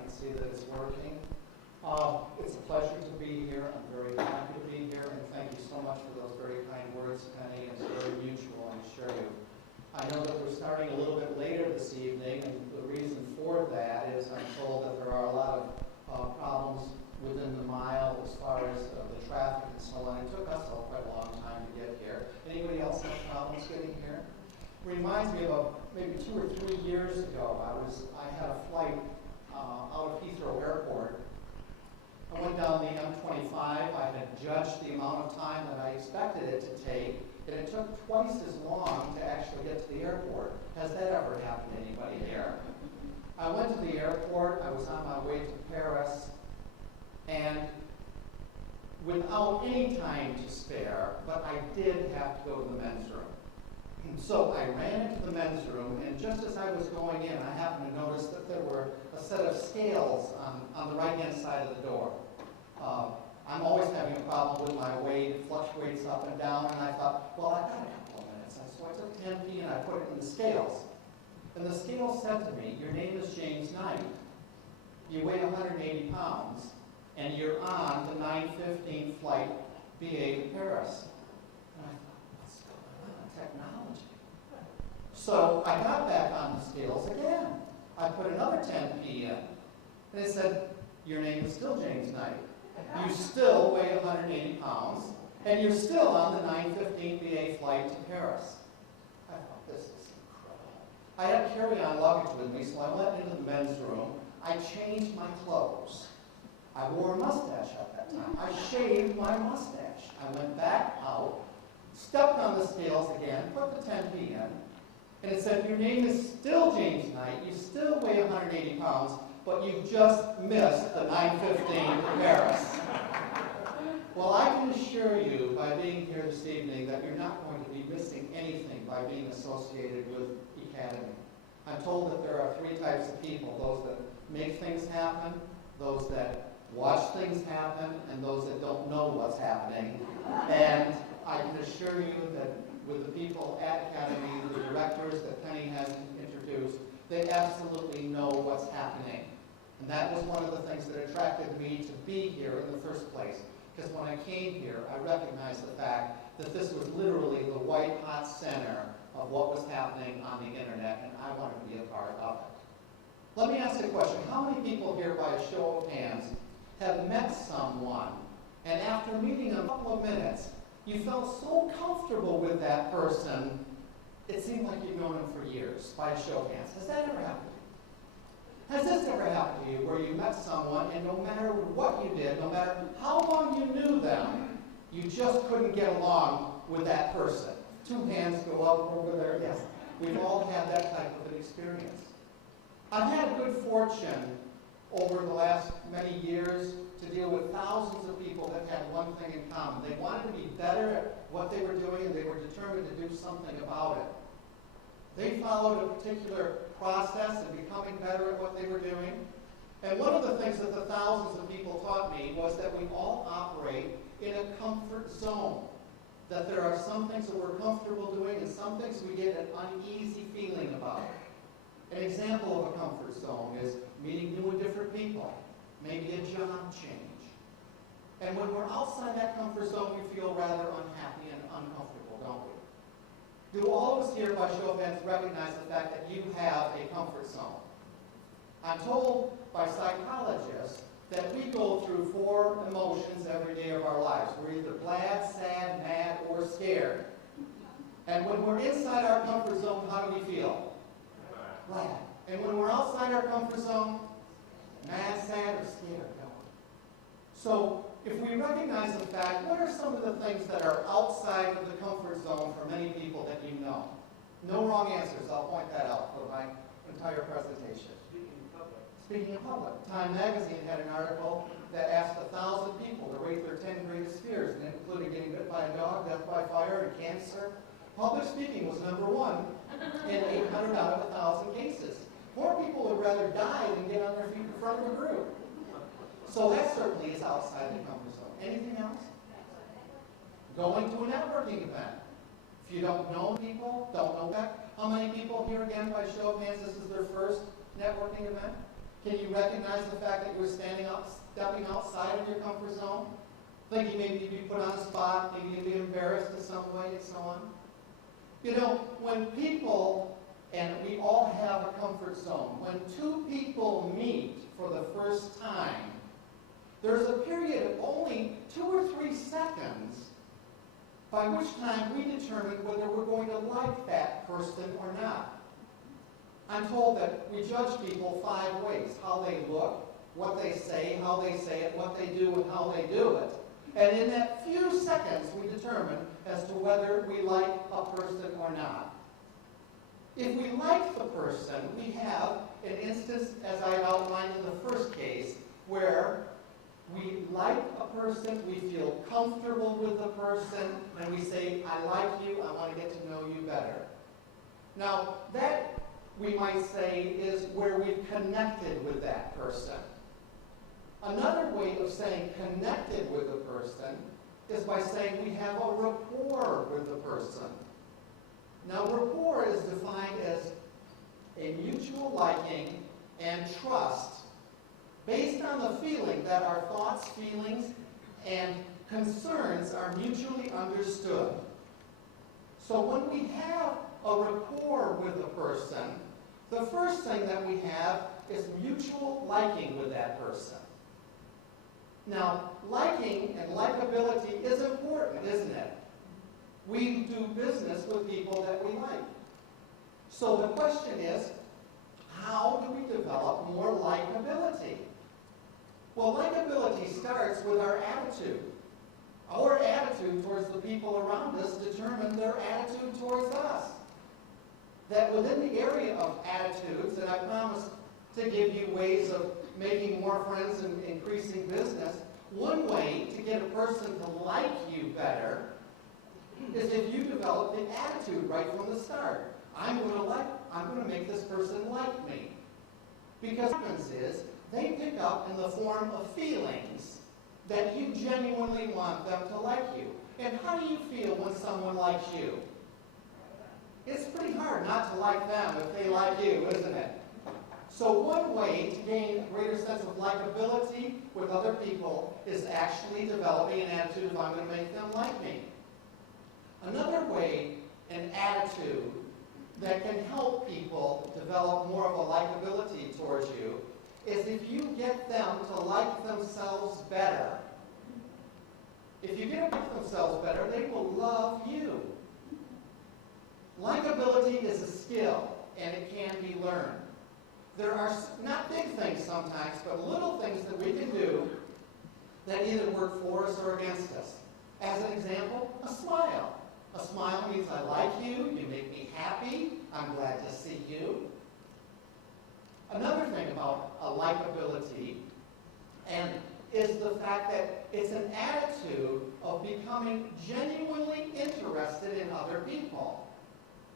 I can see that it's working. It's a pleasure to be here. I'm very happy to be here, and thank you so much for those very kind words, Penny. It's very mutual, I assure you. I know that we're starting a little bit later this evening, and the reason for that is I'm told that there are a lot of problems within the mile as far as the traffic and so on. It took us quite a long time to get here. Anybody else have problems getting here? Reminds me of maybe 2 or 3 years ago. I had a flight out of Heathrow Airport. I went down the M25. I had judged the amount of time that I expected it to take, and it took twice as long to actually get to the airport. Has that ever happened to anybody here? I went to the airport. I was on my way to Paris, and without any time to spare, but I did have to go to the men's room. And so I ran into the men's room, and just as I was going in, I happened to notice that there were a set of scales on the right-hand side of the door. I'm always having a problem with my weight. It fluctuates up and down, and I thought, well, I've got a couple of minutes. So I took 10p and I put it in the scales. And the scale said to me, your name is James Knight. You weigh 180 pounds, and you're on the 9:15 flight BA to Paris. And I thought, what's going on? Technology. So I got back on the scales again. I put another 10p in, and it said, your name is still James Knight. You still weigh 180 pounds, and you're still on the 9:15 BA flight to Paris. I thought, this is incredible. I had carry-on luggage with me, so I went into the men's room. I changed my clothes. I wore a mustache at that time. I shaved my mustache. I went back out, stepped on the scales again, put the 10p in, and it said, your name is still James Knight. You still weigh 180 pounds, but you just missed the 9:15 to Paris. Well, I can assure you by being here this evening that you're not going to be missing anything by being associated with Ecademy. I'm told that there are 3 types of people: those that make things happen, those that watch things happen, and those that don't know what's happening. And I can assure you that with the people at Ecademy, the directors that Penny has introduced, they absolutely know what's happening. And that was one of the things that attracted me to be here in the first place. Because when I came here, I recognized the fact that this was literally the white-hot center of what was happening on the internet, and I wanted to be a part of it. Let me ask a question. How many people here, by a show of hands, have met someone, and after meeting a couple of minutes, you felt so comfortable with that person, it seemed like you've known them for years, by a show of hands? Has that ever happened? Has this ever happened to you, where you met someone, and no matter what you did, no matter how long you knew them, you just couldn't get along with that person? 2 hands go up over there. Yes, we've all had that type of an experience. I've had good fortune over the last many years to deal with thousands of people that had one thing in common. They wanted to be better at what they were doing, and they were determined to do something about it. They followed a particular process in becoming better at what they were doing. And one of the things that the thousands of people taught me was that we all operate in a comfort zone. That there are some things that we're comfortable doing and some things we get an uneasy feeling about. An example of a comfort zone is meeting new and different people, maybe a job change. And when we're outside that comfort zone, we feel rather unhappy and uncomfortable, don't we? Do all of us here, by show of hands, recognize the fact that you have a comfort zone? I'm told by psychologists that we go through 4 emotions every day of our lives. We're either glad, sad, mad, or scared. And when we're inside our comfort zone, how do we feel? Glad. And when we're outside our comfort zone, mad, sad, or scared, don't we? So, if we recognize the fact, what are some of the things that are outside of the comfort zone for many people that you know? No wrong answers. I'll point that out for my entire presentation. Speaking in public. Time magazine had an article that asked 1,000 people to rate their 10 greatest fears, and it included getting bit by a dog, death by fire, and cancer. Public speaking was number 1 in 800 out of 1,000 cases. More people would rather die than get on their feet in front of a group. So that certainly is outside the comfort zone. Anything else? Going to a networking event. If you don't know people, don't know that. How many people here, again, by show of hands, this is their first networking event? Can you recognize the fact that you're stepping outside of your comfort zone? Thinking maybe you'd be put on the spot, maybe you'd be embarrassed in some way, and so on. You know, when people, and we all have a comfort zone, when two people meet for the first time, there's a period of only 2 or 3 seconds by which time we determine whether we're going to like that person or not. I'm told that we judge people 5 ways: how they look, what they say, how they say it, what they do, and how they do it. And in that few seconds, we determine as to whether we like a person or not. If we like the person, we have an instance, as I outlined in the first case, where we like a person, we feel comfortable with the person, and we say, I like you, I want to get to know you better. Now, that, we might say, is where we've connected with that person. Another way of saying connected with a person is by saying we have a rapport with the person. Now, rapport is defined as a mutual liking and trust based on the feeling that our thoughts, feelings, and concerns are mutually understood. So when we have a rapport with a person, the first thing that we have is mutual liking with that person. Now, liking and likability is important, isn't it? We do business with people that we like. So the question is, how do we develop more likability? Well, likability starts with our attitude. Our attitude towards the people around us determine their attitude towards us. That within the area of attitudes, and I promise to give you ways of making more friends and increasing business, one way to get a person to like you better is if you develop the attitude right from the start. I'm going to make this person like me. Because what happens is, they pick up in the form of feelings that you genuinely want them to like you. And how do you feel when someone likes you? It's pretty hard not to like them if they like you, isn't it? So one way to gain a greater sense of likability with other people is actually developing an attitude of I'm going to make them like me. Another way, an attitude that can help people develop more of a likability towards you is if you get them to like themselves better. If you get them to like themselves better, they will love you. Likability is a skill, and it can be learned. There are not big things sometimes, but little things that we can do that either work for us or against us. As an example, a smile. A smile means I like you, you make me happy, I'm glad to see you. Another thing about a likability is the fact that it's an attitude of becoming genuinely interested in other people.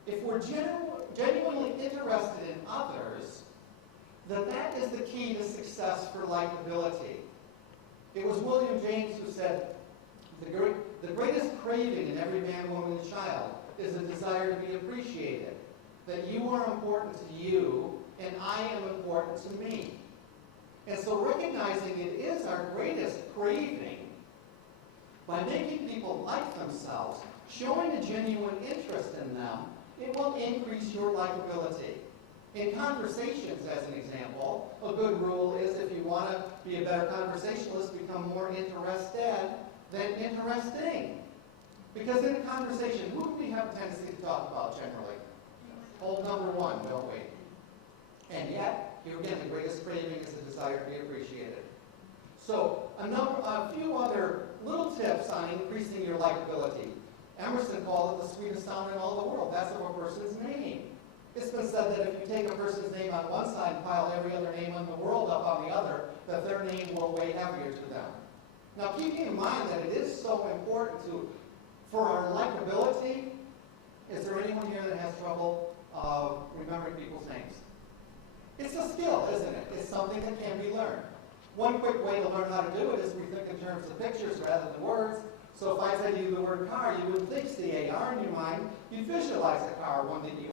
If we're genuinely interested in others, then that is the key to success for likability. It was William James who said, the greatest craving in every man, woman, and child is a desire to be appreciated, that you are important to you, and I am important to me. And so recognizing it is our greatest craving, by making people like themselves, showing a genuine interest in them, it will increase your likability. In conversations, as an example, a good rule is if you want to be a better conversationalist, become more interested than interesting. Because in a conversation, who do we have a tendency to talk about generally? Hole number one, don't we? And yet, here again, the greatest craving is the desire to be appreciated. So, a few other little tips on increasing your likability. Emerson called it the sweetest sound in all the world. That's of a person's name. It's been said that if you take a person's name on one side and pile every other name in the world up on the other, that their name will weigh heavier to them. Now, keeping in mind that it is so important for our likability, is there anyone here that has trouble remembering people's names? It's a skill, isn't it? It's something that can be learned. One quick way to learn how to do it is we think in terms of pictures rather than words. So if I said to you the word car, you wouldn't think C-A-R in your mind. You'd visualize a car, one that you